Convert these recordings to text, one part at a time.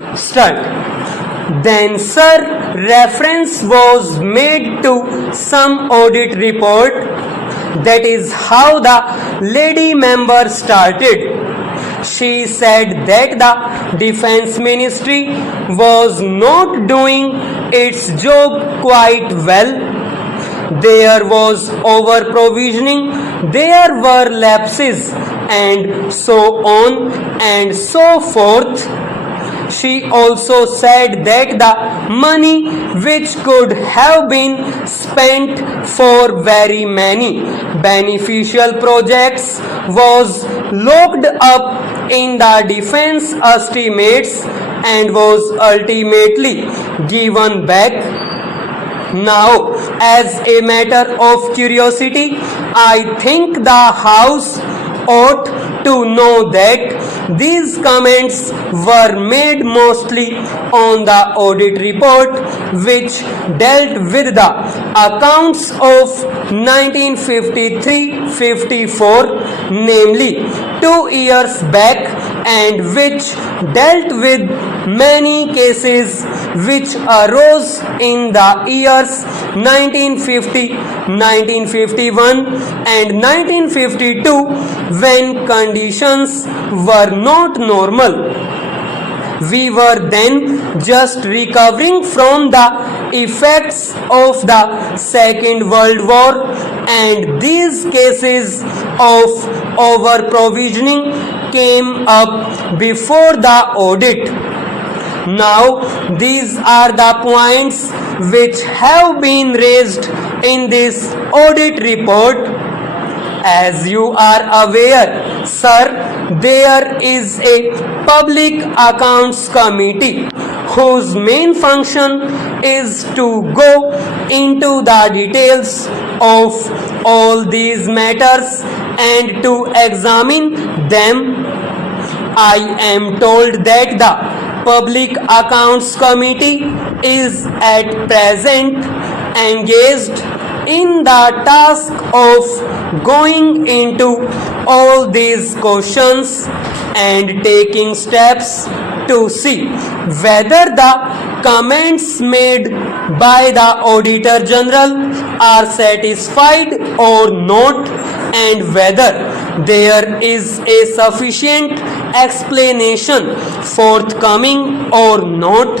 Start. Then, sir, reference was made to some audit report. That is how the lady member started. She said that the defense ministry was not doing its job quite well. There was over provisioning, there were lapses, and so on and so forth. She also said that the money which could have been spent for very many beneficial projects was locked up in the defense estimates and was ultimately given back. Now, as a matter of curiosity, I think the House ought to know that these comments were made mostly on the audit report which dealt with the accounts of 1953-54, namely 2 years back, and which dealt with many cases which arose in the years 1950, 1951 and 1952 when conditions were not normal. We were then just recovering from the effects of the Second World War, and these cases of over provisioning came up before the audit. Now, these are the points which have been raised in this audit report. As you are aware, sir, there is a public accounts committee whose main function is to go into the details of all these matters and to examine them. I am told that the Public Accounts Committee is at present engaged in the task of going into all these questions and taking steps to see whether the comments made by the Auditor General are satisfied or not, and whether there is a sufficient explanation forthcoming or not.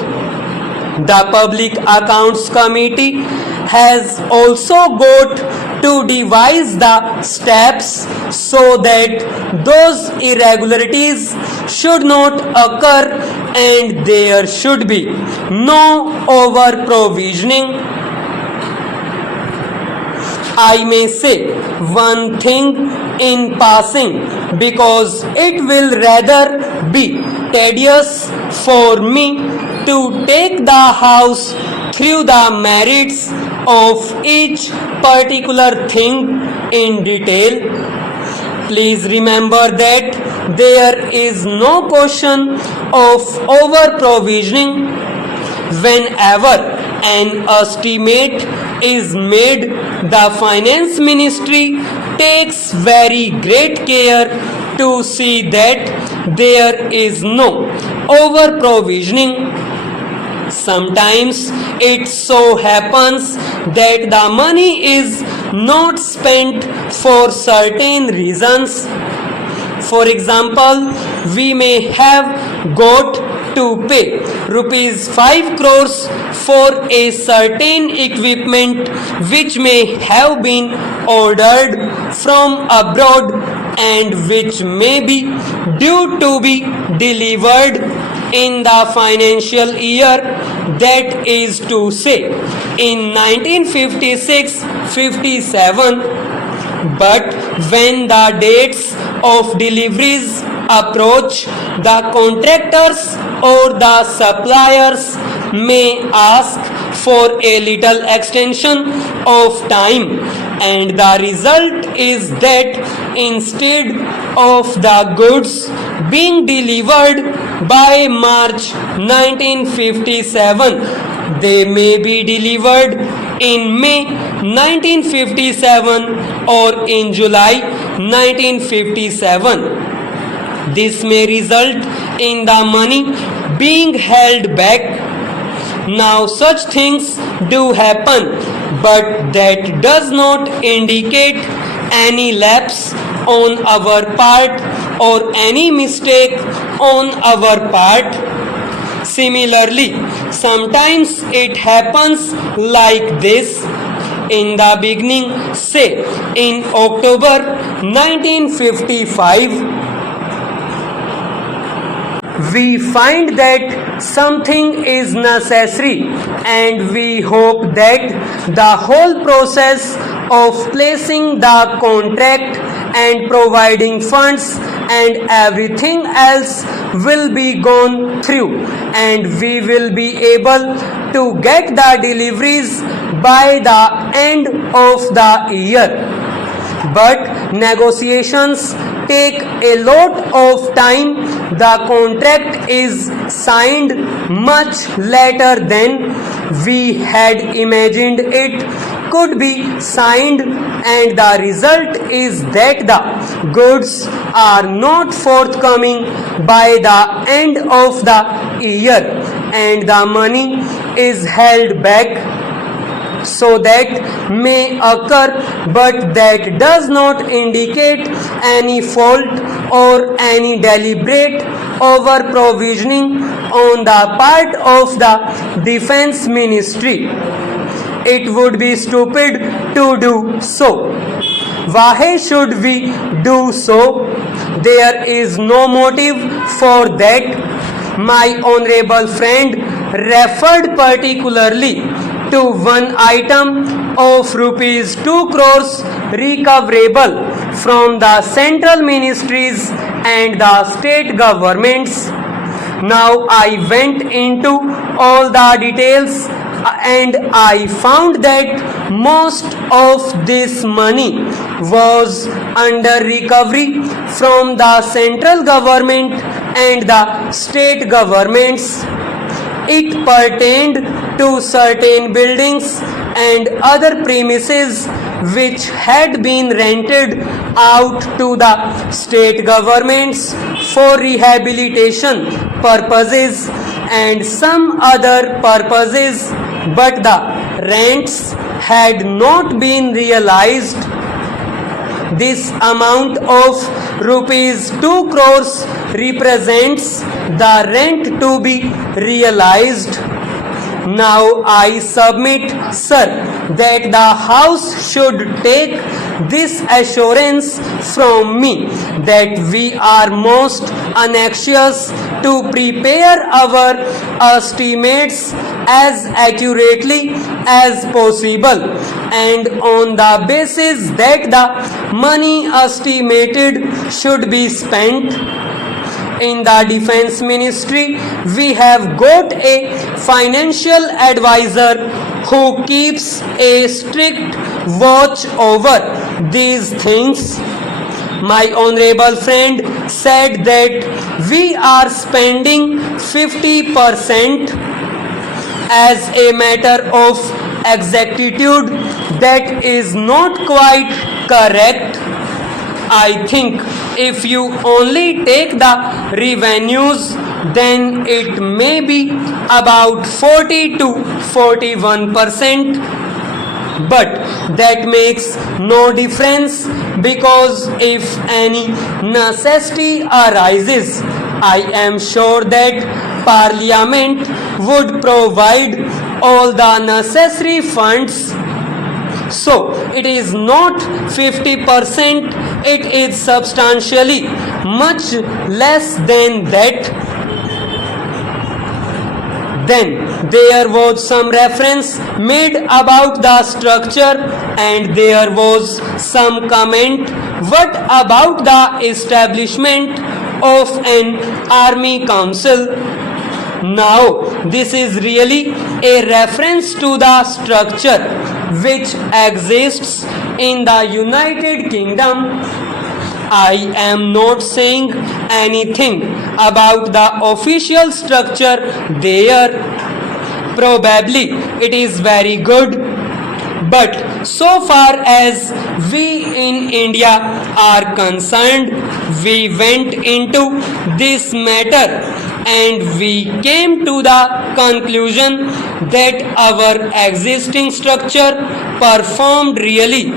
The Public Accounts Committee has also got to devise the steps so that those irregularities should not occur and there should be no over provisioning. I may say one thing in passing because it will rather be tedious for me to take the House through the merits of each particular thing in detail. Please remember that there is no question of over provisioning. Whenever an estimate is made, the Finance Ministry takes very great care to see that there is no over provisioning. Sometimes it so happens that the money is not spent for certain reasons. For example, we may have got to pay rupees 5 crores for a certain equipment which may have been ordered from abroad and which may be due to be delivered in the financial year, that is to say in 1956-57. But when the dates of deliveries approach, the contractors or the suppliers may ask for a little extension of time, and the result is that instead of the goods being delivered by March 1957, they may be delivered in May 1957 or in July 1957. This may result in the money being held back. Now, such things do happen, but that does not indicate any lapse on our part or any mistake on our part. Similarly, sometimes it happens like this. In the beginning, say in October 1955, we find that something is necessary and we hope that the whole process of placing the contract and providing funds and everything else will be gone through and we will be able to get the deliveries by the end of the year. But negotiations take a lot of time. The contract is signed much later than we had imagined it could be signed, and the result is that the goods are not forthcoming by the end of the year and the money is held back. So that may occur, but that does not indicate any fault or any deliberate over provisioning on the part of the Defense Ministry. It would be stupid to do so. Why should we do so? There is no motive for that. My honorable friend referred particularly to one item of rupees 2 crores recoverable from the central ministries and the state governments. Now I went into all the details and I found that most of this money was under recovery from the central government and the state governments. It pertained to certain buildings and other premises which had been rented out to the state governments for rehabilitation purposes and some other purposes, but the rents had not been realized. This amount of rupees 2 crores represents the rent to be realized. Now I submit, sir, that the House should take this assurance from me that we are most anxious to prepare our estimates as accurately as possible, and on the basis that the money estimated should be spent in the Defense Ministry, we have got a financial advisor who keeps a strict watch over these things. My honorable friend said that we are spending 50% as a matter of exactitude. That is not quite correct. I think if you only take the revenues, then it may be about 40 to 41%. But that makes no difference, because if any necessity arises, I am sure that Parliament would provide all the necessary funds. So it is not 50%, it is substantially much less than that. Then there was some reference made about the structure, and there was some comment what about the establishment of an army council. Now this is really a reference to the structure which exists in the United Kingdom. I am not saying anything about the official structure there. Probably it is very good, but so far as we in India are concerned, we went into this matter and we came to the conclusion that our existing structure performed really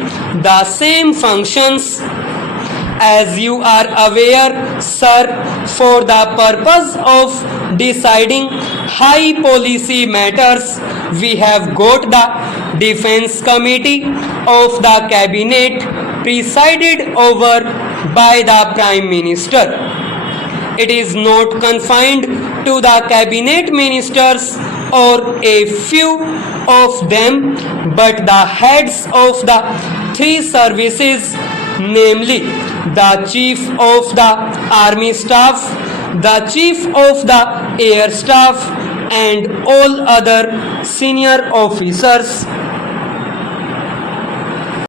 the same functions. As you are aware, sir, for the purpose of deciding high policy matters, we have got the Defense Committee of the Cabinet presided over by the Prime Minister. It is not confined to the cabinet ministers or a few of them, but the heads of the three services, namely the Chief of the Army Staff, the Chief of the Air Staff, and all other senior officers